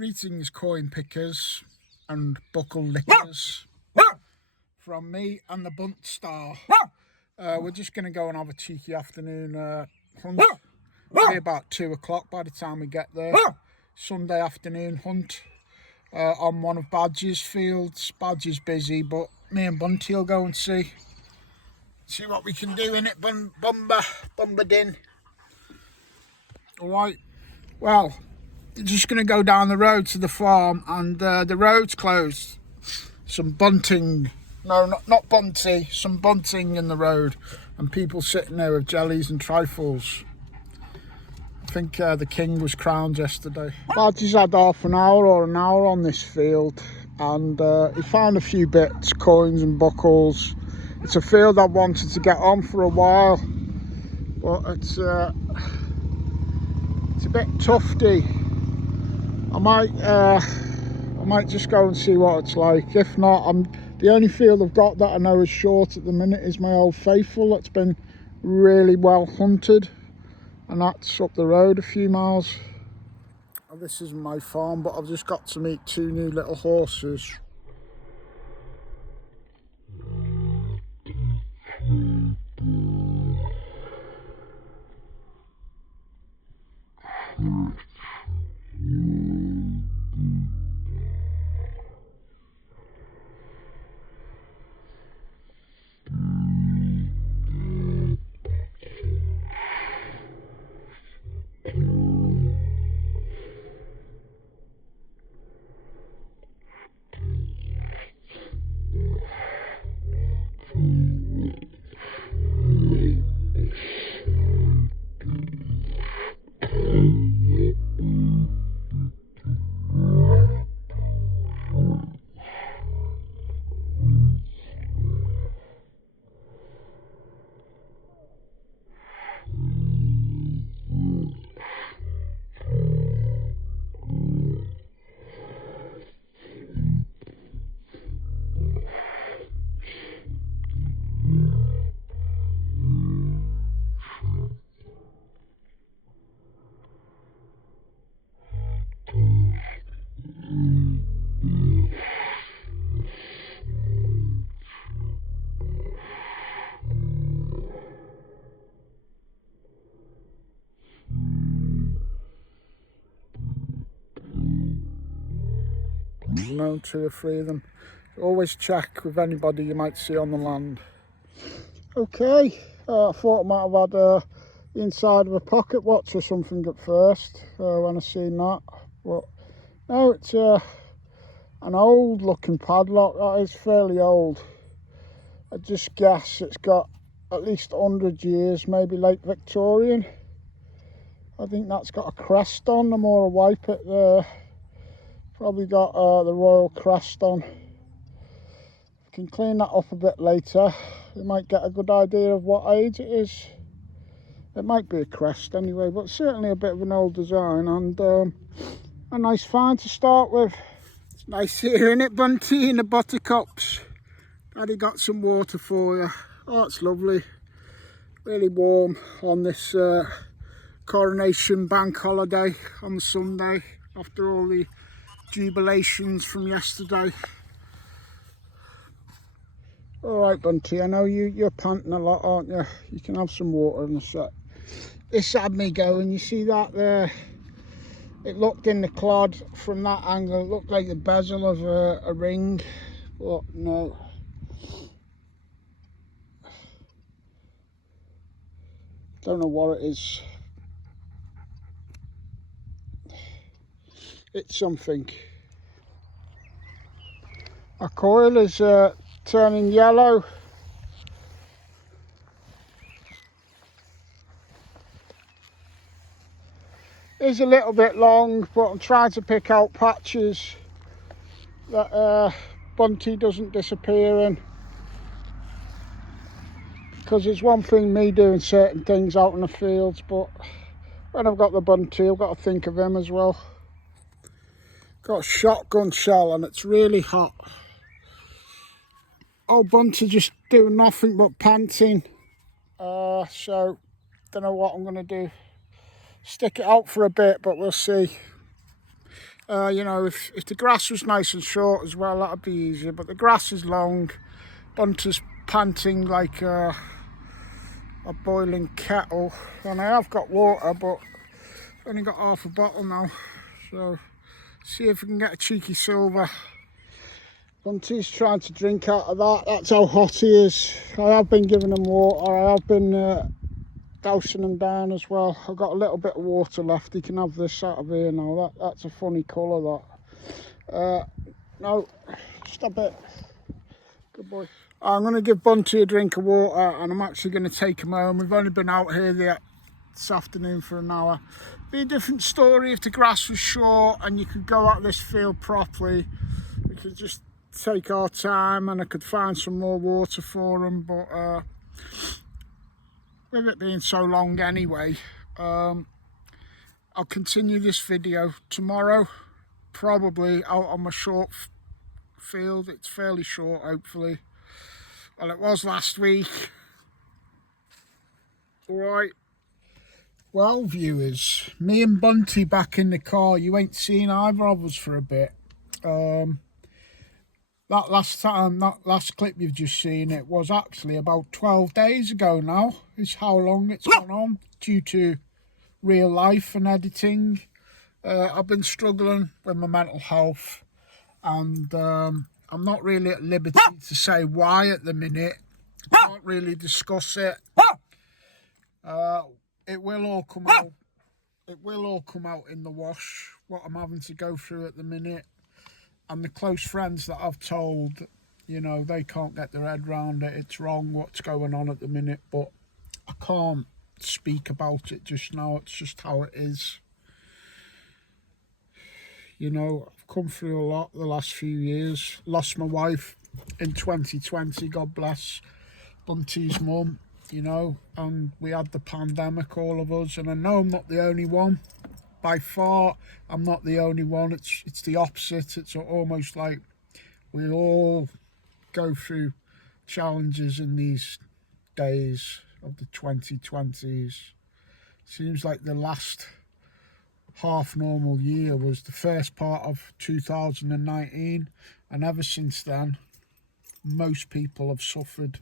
Greetings, coin pickers and buckle lickers from me and the Bunt Star. We're just going to go and have a cheeky afternoon hunt. It'll be about 2 o'clock by the time we get there. Sunday afternoon hunt on one of Badger's fields. Badger's busy, but me and Bunty will go and see what we can do in it. Bumba din. Alright, well, just going to go down the road to the farm, and the road's closed. Some bunting, no, not bunty, some bunting in the road, and people sitting there with jellies and trifles. I think the king was crowned yesterday. Badger's had half an hour or an hour on this field, and he found a few bits, coins and buckles. It's a field I wanted to get on for a while, but it's a bit tufty. I might just go and see what it's like. If not, the only field I've got that I know is short at the minute is my old faithful that's been really well hunted, and that's up the road a few miles. Well, this isn't my farm, but I've just got to meet 2 new little horses. No, 2 or 3 of them. Always check with anybody you might see on the land. Okay, I thought I might have had the inside of a pocket watch or something at first when I seen that, but no, it's an old looking padlock. That is fairly old. I just guess it's got at least 100 years, maybe late Victorian. I think that's got a crest on. The more I wipe it there, probably got the royal crest on. I can clean that up a bit later. You might get a good idea of what age it is. It might be a crest anyway, but certainly a bit of an old design, and a nice find to start with. It's nice here, isn't it, Bunty, in the buttercups? Daddy got some water for you. Oh, it's lovely. Really warm on this coronation bank holiday on the Sunday after all the jubilations from yesterday. All right, Bunty, I know you're panting a lot, aren't you? You can have some water in a sec. This had me going. You see that there? It looked in the clod from that angle. It looked like the bezel of a ring, but no. Don't know what it is. It's something. Our coil is turning yellow. It's a little bit long, but I'm trying to pick out patches that Bunty doesn't disappear in. Because it's one thing me doing certain things out in the fields, but when I've got the Bunty, I've got to think of him as well. Got a shotgun shell and it's really hot. Old Bunty just doing nothing but panting. So don't know what I'm going to do. Stick it out for a bit, but we'll see. You know, if the grass was nice and short as well, that'd be easier, but the grass is long. Bunter's panting like a boiling kettle, and I have got water, but I've only got half a bottle now, so see if we can get a cheeky silver. Bunty's trying to drink out of that. That's how hot he is. I have been giving him water. I have been dousing him down as well. I've got a little bit of water left. He can have this out of here now. That's a funny colour, that. No, stop it. Good boy. I'm going to give Bunty a drink of water, and I'm actually going to take him home. We've only been out here this afternoon for an hour. Be a different story if the grass was short and you could go out this field properly. We could just take our time and I could find some more water for him, but with it being so long anyway, I'll continue this video tomorrow, probably out on my short field. It's fairly short, hopefully. Well, it was last week. Alright. Well, viewers, me and Bunty back in the car. You ain't seen either of us for a bit. That last clip you've just seen, it was actually about 12 days ago now. Is how long it's gone on due to real life and editing. I've been struggling with my mental health, and I'm not really at liberty to say why at the minute. I can't really discuss it. It will all come out. It will all come out in the wash, what I'm having to go through at the minute. And the close friends that I've told, you know, they can't get their head around it. It's wrong what's going on at the minute, but I can't speak about it just now. It's just how it is. You know, I've come through a lot the last few years. Lost my wife in 2020, God bless. Bunty's mum, you know, and we had the pandemic, all of us, and I know I'm not the only one. By far, I'm not the only one. It's the opposite. It's almost like we all go through challenges in these days of the 2020s. Seems like the last half normal year was the first part of 2019, and ever since then most people have suffered.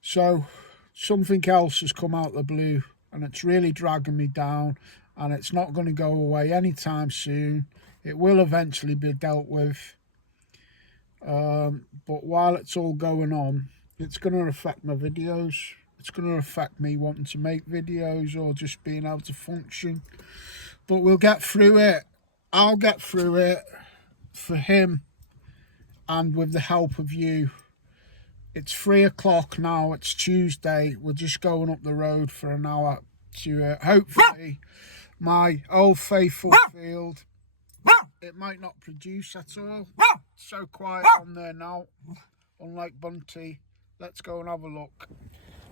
So something else has come out of the blue, and it's really dragging me down, and it's not going to go away anytime soon. It will eventually be dealt with, but while it's all going on, it's going to affect my videos. It's going to affect me wanting to make videos or just being able to function. But we'll get through it. I'll get through it for him and with the help of you. It's 3 o'clock now. It's Tuesday. We're just going up the road for an hour to hopefully my old faithful field. It might not produce at all. It's so quiet on there now, unlike Bunty. Let's go and have a look.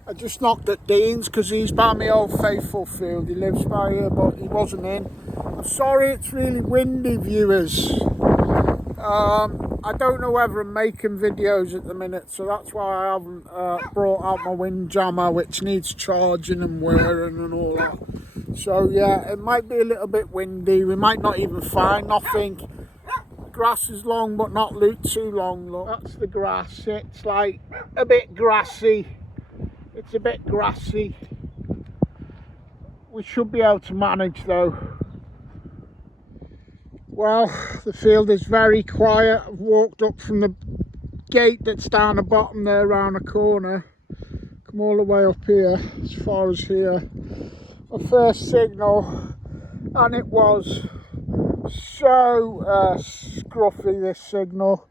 I just knocked at Dean's because he's by my old faithful field. He lives by here, but he wasn't in. I'm sorry it's really windy, viewers. I don't know whether I'm making videos at the minute, so that's why I haven't brought out my wind jammer, which needs charging and wearing and all that. So yeah, it might be a little bit windy. We might not even find nothing. The grass is long, but not too long. Look, that's the grass. It's like a bit grassy. It's a bit grassy. We should be able to manage though. Well, the field is very quiet. I've walked up from the gate that's down the bottom there around the corner. Come all the way up here, as far as here. My first signal, and it was so scruffy, this signal.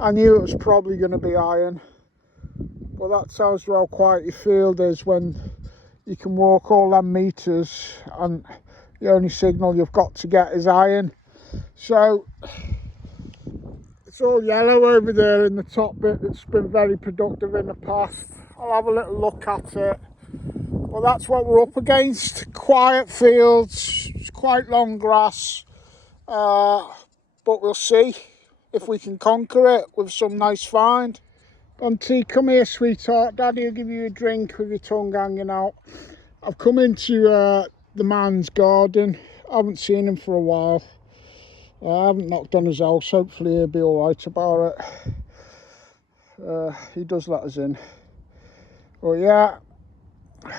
I knew it was probably going to be iron. But that tells you how quiet your field is when you can walk all them meters and the only signal you've got to get is iron. So it's all yellow over there in the top bit that's been very productive in the past. I'll have a little look at it. Well, that's what we're up against. Quiet fields, it's quite long grass, but we'll see if we can conquer it with some nice find. Bunty, come here, sweetheart. Daddy will give you a drink with your tongue hanging out. I've come into the man's garden. I haven't seen him for a while. I haven't knocked on his house. Hopefully he'll be alright about it. He does let us in. But yeah,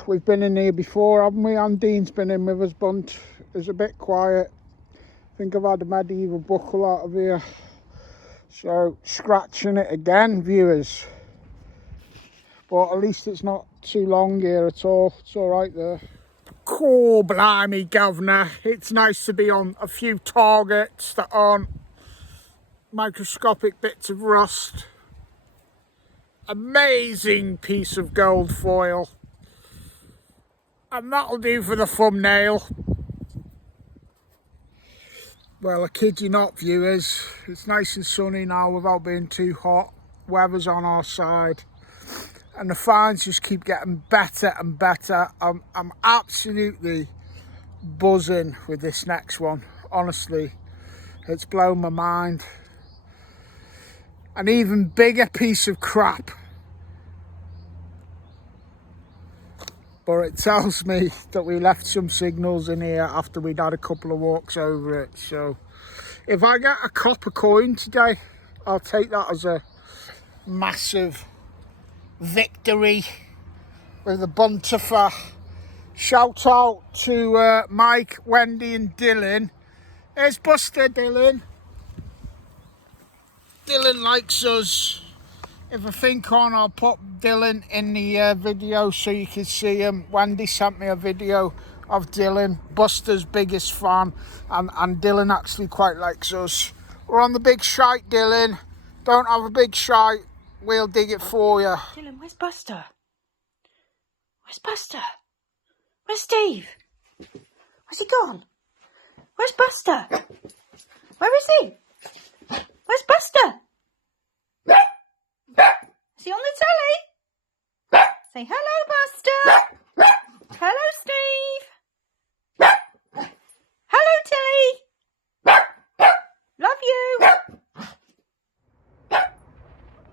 we've been in here before, haven't we? And Dean's been in with us, but it's a bit quiet. I think I've had a medieval buckle out of here. So, scratching it again, viewers. But at least it's not too long here at all. It's alright there. Cool, blimey, governor. It's nice to be on a few targets that aren't microscopic bits of rust. Amazing piece of gold foil. And that'll do for the thumbnail. Well, I kid you not, viewers. It's nice and sunny now without being too hot. Weather's on our side. And the finds just keep getting better and better. I'm absolutely buzzing with this next one. Honestly, it's blown my mind. An even bigger piece of crap. But it tells me that we left some signals in here after we'd had a couple of walks over it. So if I get a copper coin today, I'll take that as a massive victory with a buntifer. Shout out to Mike, Wendy and Dylan. Here's Buster, Dylan. Dylan likes us. If I think on, I'll put Dylan in the video so you can see him. Wendy sent me a video of Dylan, Buster's biggest fan, and Dylan actually quite likes us. We're on the big shite, Dylan. Don't have a big shite, we'll dig it for you. Dylan, where's Buster? Where's Buster? Where's Steve? Where's he gone? Where's Buster? Where is he? Where's Buster? Is he on the telly? Say hello, Buster. Hello, Steve. Hello, Tilly. Love you.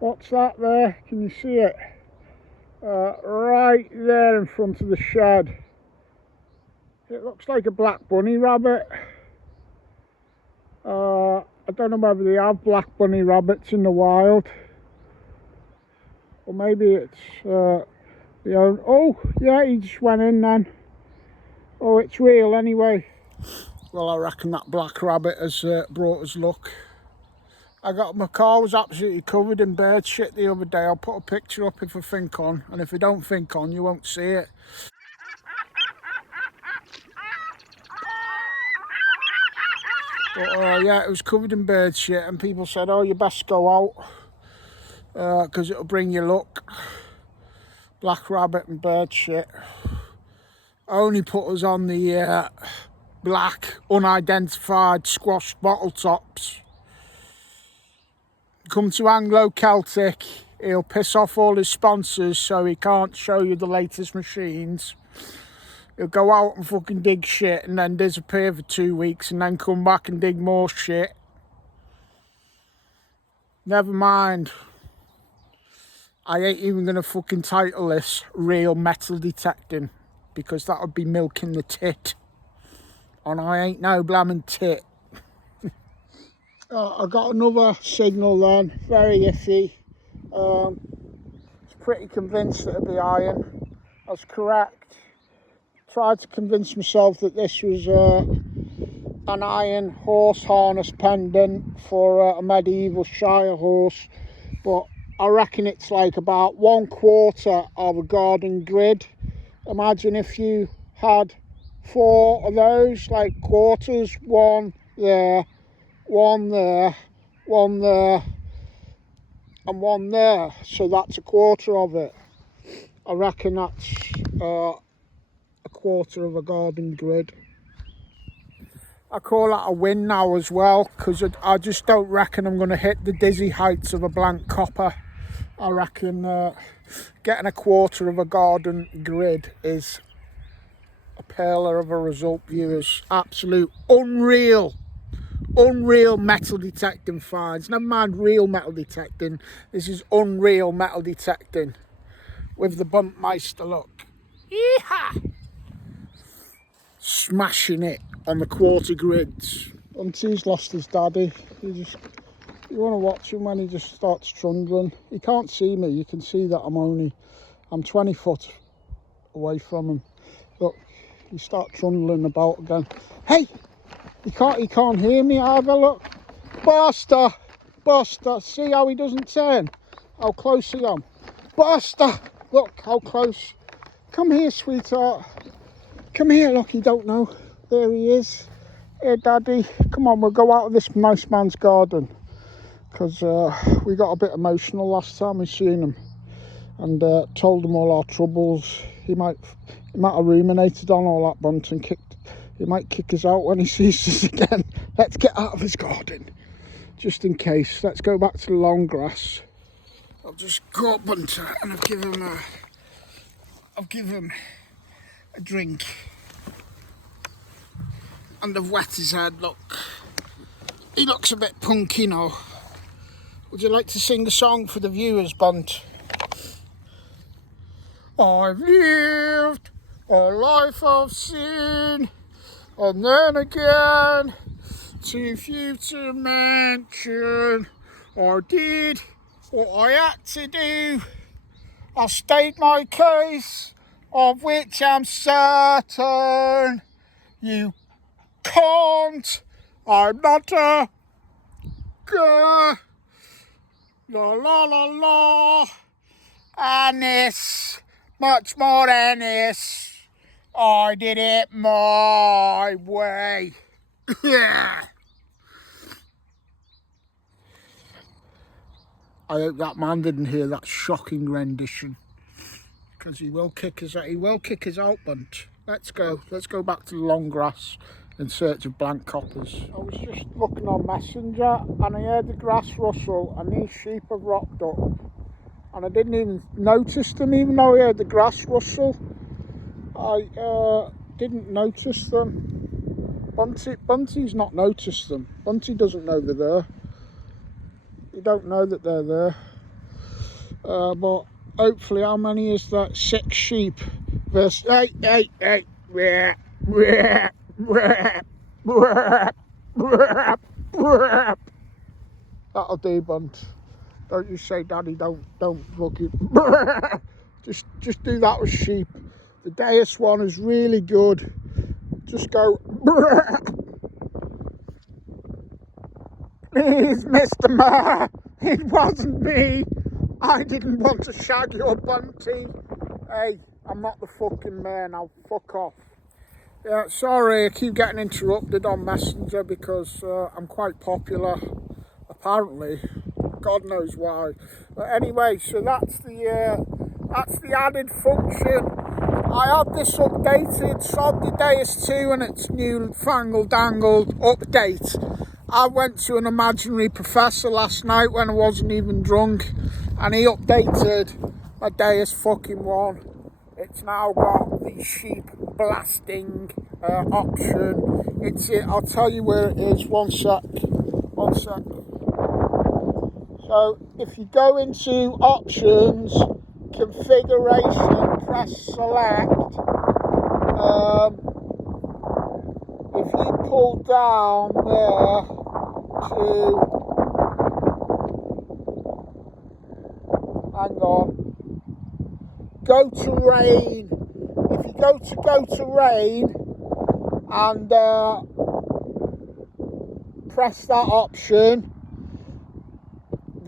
What's that there? Can you see it? Right there in front of the shed. It looks like a black bunny rabbit. I don't know whether they have black bunny rabbits in the wild. Or maybe it's the own. Oh, yeah, he just went in then. Oh, it's real anyway. Well, I reckon that black rabbit has brought us luck. My car was absolutely covered in bird shit the other day. I'll put a picture up if I think on, and if I don't think on, you won't see it. But yeah, it was covered in bird shit, and people said, oh, you best go out because it'll bring you luck. Black rabbit and bird shit. Only put us on the black unidentified squashed bottle tops. Come to Anglo Celtic, he'll piss off all his sponsors so he can't show you the latest machines. He'll go out and fucking dig shit and then disappear for 2 weeks and then come back and dig more shit. Never mind. I ain't even gonna fucking title this Real Metal Detecting because that would be milking the tit. And I ain't no blammin' tit. I got another signal then, very iffy. I was pretty convinced that it'd be iron. I was correct. Tried to convince myself that this was an iron horse harness pendant for a medieval Shire horse, but I reckon it's like about 1/4 of a garden grid. Imagine if you had 4 of those, like quarters, one there, one there, one there, and one there. So that's 1/4 of it. I reckon that's 1/4 of a garden grid. I call that a win now as well, because I just don't reckon I'm going to hit the dizzy heights of a blank copper. I reckon getting 1/4 of a garden grid is a pearler of a result, viewers. Absolute unreal metal detecting finds. Never mind real metal detecting, this is unreal metal detecting with the Buntmeister look. Yeehaw! Smashing it on the quarter grids. Bunty's lost his daddy. You want to watch him when he just starts trundling. He can't see me. You can see that I'm 20 foot away from him. Look, he starts trundling about again. Hey, he can't hear me either. Look, Buster, see how he doesn't turn? How close I am. Buster, look how close. Come here, sweetheart. Come here. Look, he don't know. There he is. Here, Daddy. Come on, we'll go out of this nice man's garden. Because we got a bit emotional last time we seen him. And told him all our troubles. He might have ruminated on all that, Bunt, and he might kick us out when he sees us again. Let's get out of his garden. Just in case. Let's go back to the long grass. I'll just go up Bunter and I'll give him a drink. And I've wet his head, look. He looks a bit punky now. Would you like to sing the song for the viewers, Bunt? I've lived a life of sin, and then again, too few to mention. I did what I had to do. I state my case, of which I'm certain. You can't, I'm not a girl. La la la la. And this, much more than this, I did it my way. Yeah. I hope that man didn't hear that shocking rendition, because he will kick us out, Bunt. Let's go back to the long grass in search of blank coppers. I was just looking on Messenger and I heard the grass rustle and these sheep have rocked up. And I didn't even notice them, even though I heard the grass rustle. I didn't notice them. Bunty's not noticed them. Bunty doesn't know they're there. You don't know that they're there. But hopefully, how many is that? 6 sheep versus 8. That'll do, Bunt. Don't you say, Daddy, don't fucking just do that with sheep. The Deus one is really good. Just go please, Mr. Mayor, it wasn't me. I didn't want to shag your Bunty. Hey, I'm not the fucking mayor now, fuck off. Yeah, sorry, I keep getting interrupted on Messenger because I'm quite popular, apparently. God knows why. But anyway, so that's the added function. I had this updated, sod the Deus 2 and its new fangled dangled update. I went to an imaginary professor last night when I wasn't even drunk, and he updated my Deus fucking 1. It's now got the sheep blasting option. I'll tell you where it is. One sec. So if you go into options, configuration, press select. If you pull down there to, hang on, go to rain. If you go to rain and press that option,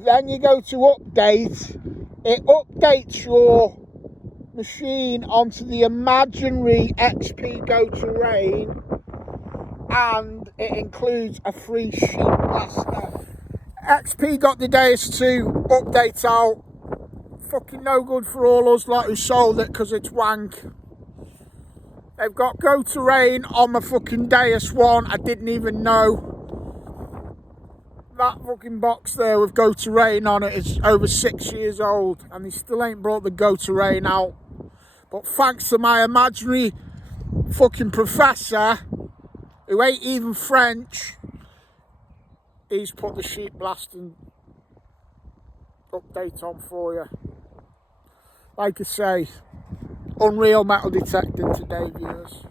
then you go to update. It updates your machine onto the imaginary XP Go to Rain, and it includes a free sheep blaster. XP got the Deus 2 update out. Fucking no good for all us like who sold it because it's wank. They've got Go to Rain on my fucking Deus 1. I didn't even know. That fucking box there with Go to Rain on it is over 6 years old and they still ain't brought the Go to Rain out. But thanks to my imaginary fucking professor, who ain't even French, he's put the sheep blasting update on for you. Like I say, unreal metal detecting today, viewers.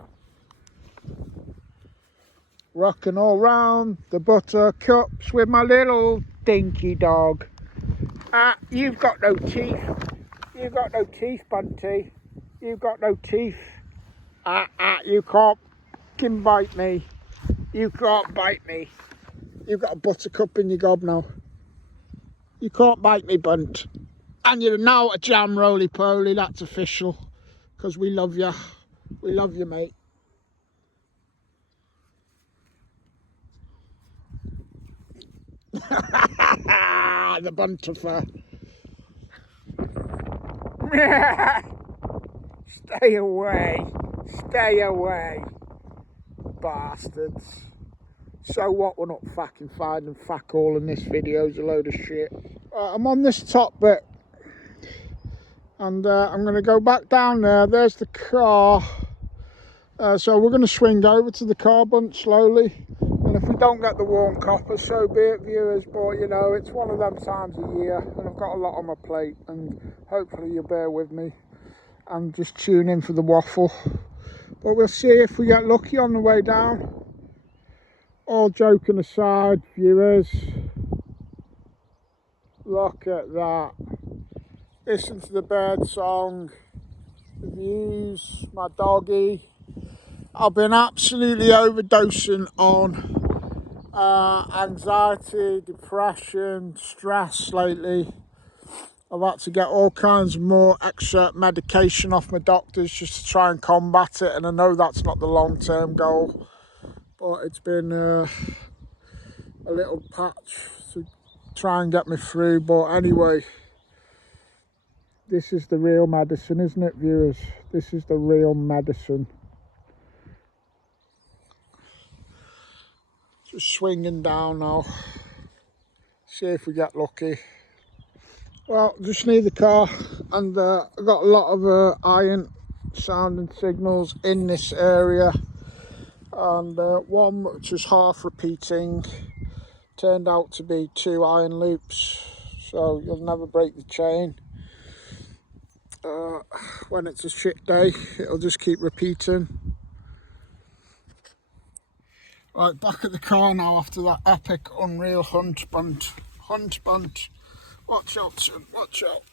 rocking all round the buttercups with my little dinky dog. You've got no teeth. You've got no teeth, Bunty. You've got no teeth. You can't fucking bite me. You can't bite me. You've got a buttercup in your gob now. You can't bite me, Bunt. And you're now a jam roly-poly, that's official. Because we love you. We love you, mate. The Buntifer. Stay away. Stay away. Bastards. So what, we're not fucking finding fuck all in this video's a load of shit. I'm on this top bit. And I'm going to go back down there. There's the car. So we're going to swing over to the car bunch slowly. And if we don't get the warm copper, so be it, viewers. But, you know, it's one of them times a year. And I've got a lot on my plate. And hopefully you'll bear with me. And just tune in for the waffle. But we'll see if we get lucky on the way down. All joking aside, viewers. Look at that. Listen to the bird song, the views, my doggy. I've been absolutely overdosing on anxiety, depression, stress lately. I've had to get all kinds of more extra medication off my doctors just to try and combat it, and I know that's not the long-term goal, but it's been a little patch to try and get me through. But anyway, this is the real medicine, isn't it, viewers? This is the real medicine. Just swinging down now. See if we get lucky. Well, just need the car, and I've got a lot of iron sounding signals in this area. And one which was half repeating turned out to be 2 iron loops. So you'll never break the chain. When it's a shit day, it'll just keep repeating. Right, back at the car now after that epic, unreal hunt bunt. Watch out, son, watch out.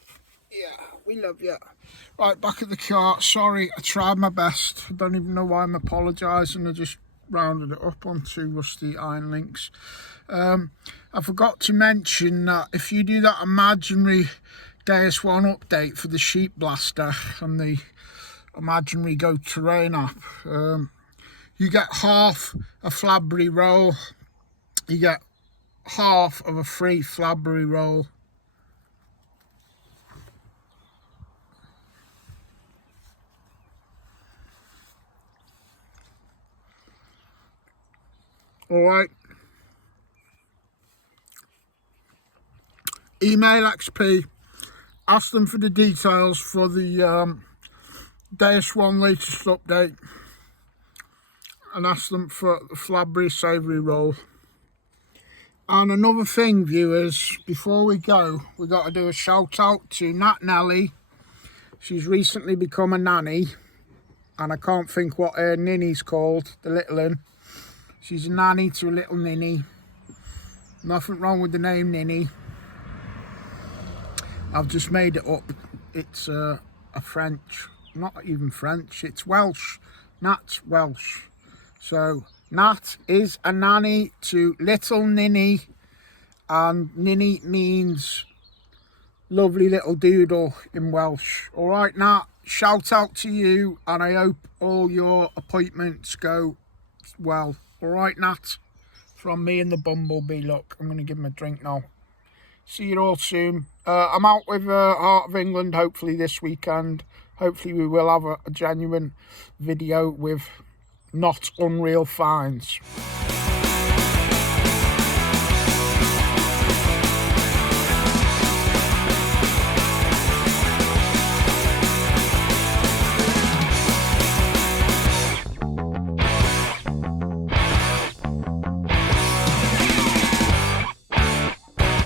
Yeah, we love you. Right, back at the car. Sorry, I tried my best. I don't even know why I'm apologising. I just rounded it up on 2 rusty iron links. I forgot to mention that if you do that imaginary Deus 1 update for the sheep blaster and the imaginary Go Terrain app, you get half a flabberry roll. You get half of a free flabberry roll. Alright. Email XP. Ask them for the details for the Deus 1 latest update. And ask them for the flabberry savoury roll. And another thing, viewers, before we go, we've got to do a shout out to Nat Nelly. She's recently become a nanny, and I can't think what her ninny's called, the little un. She's a nanny to a little ninny. Nothing wrong with the name Ninny. I've just made it up. It's a French, not even French, it's Welsh. Nat's Welsh. So Nat is a nanny to little Ninny, and Ninny means lovely little doodle in Welsh. All right, Nat, shout out to you, and I hope all your appointments go well. All right, Nat, from me and the Bumblebee. Look, I'm going to give him a drink now. See you all soon. I'm out with Heart of England hopefully this weekend. Hopefully we will have a genuine video with not unreal finds.